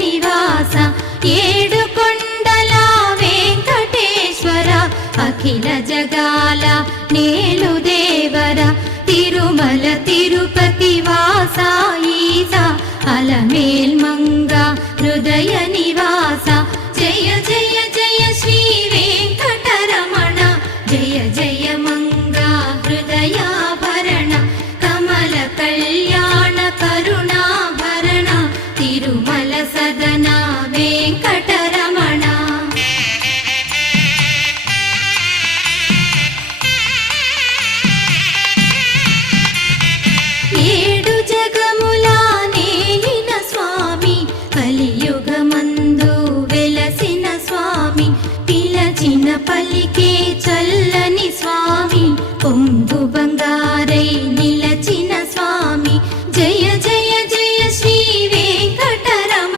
నివాస ఏడు కొండల వెంకటేశ్వర అఖిల జగాల నేలు దేవర తిరుమల తిరుపతి వాస ఈస అలమేల్ మంగ హృదయ నివాస జయ జయ జయ శ్రీ వెంకటరమణ జయ జయ మంగ హృదయాభరణ కమల కళ్యాణ కరుణాభరణ తిరుమల సదన వెంకటరమణ ఏడు జగముల నేలిన స్వామి కలియుగమందు వెలసిన స్వామి పిలచిన పలికే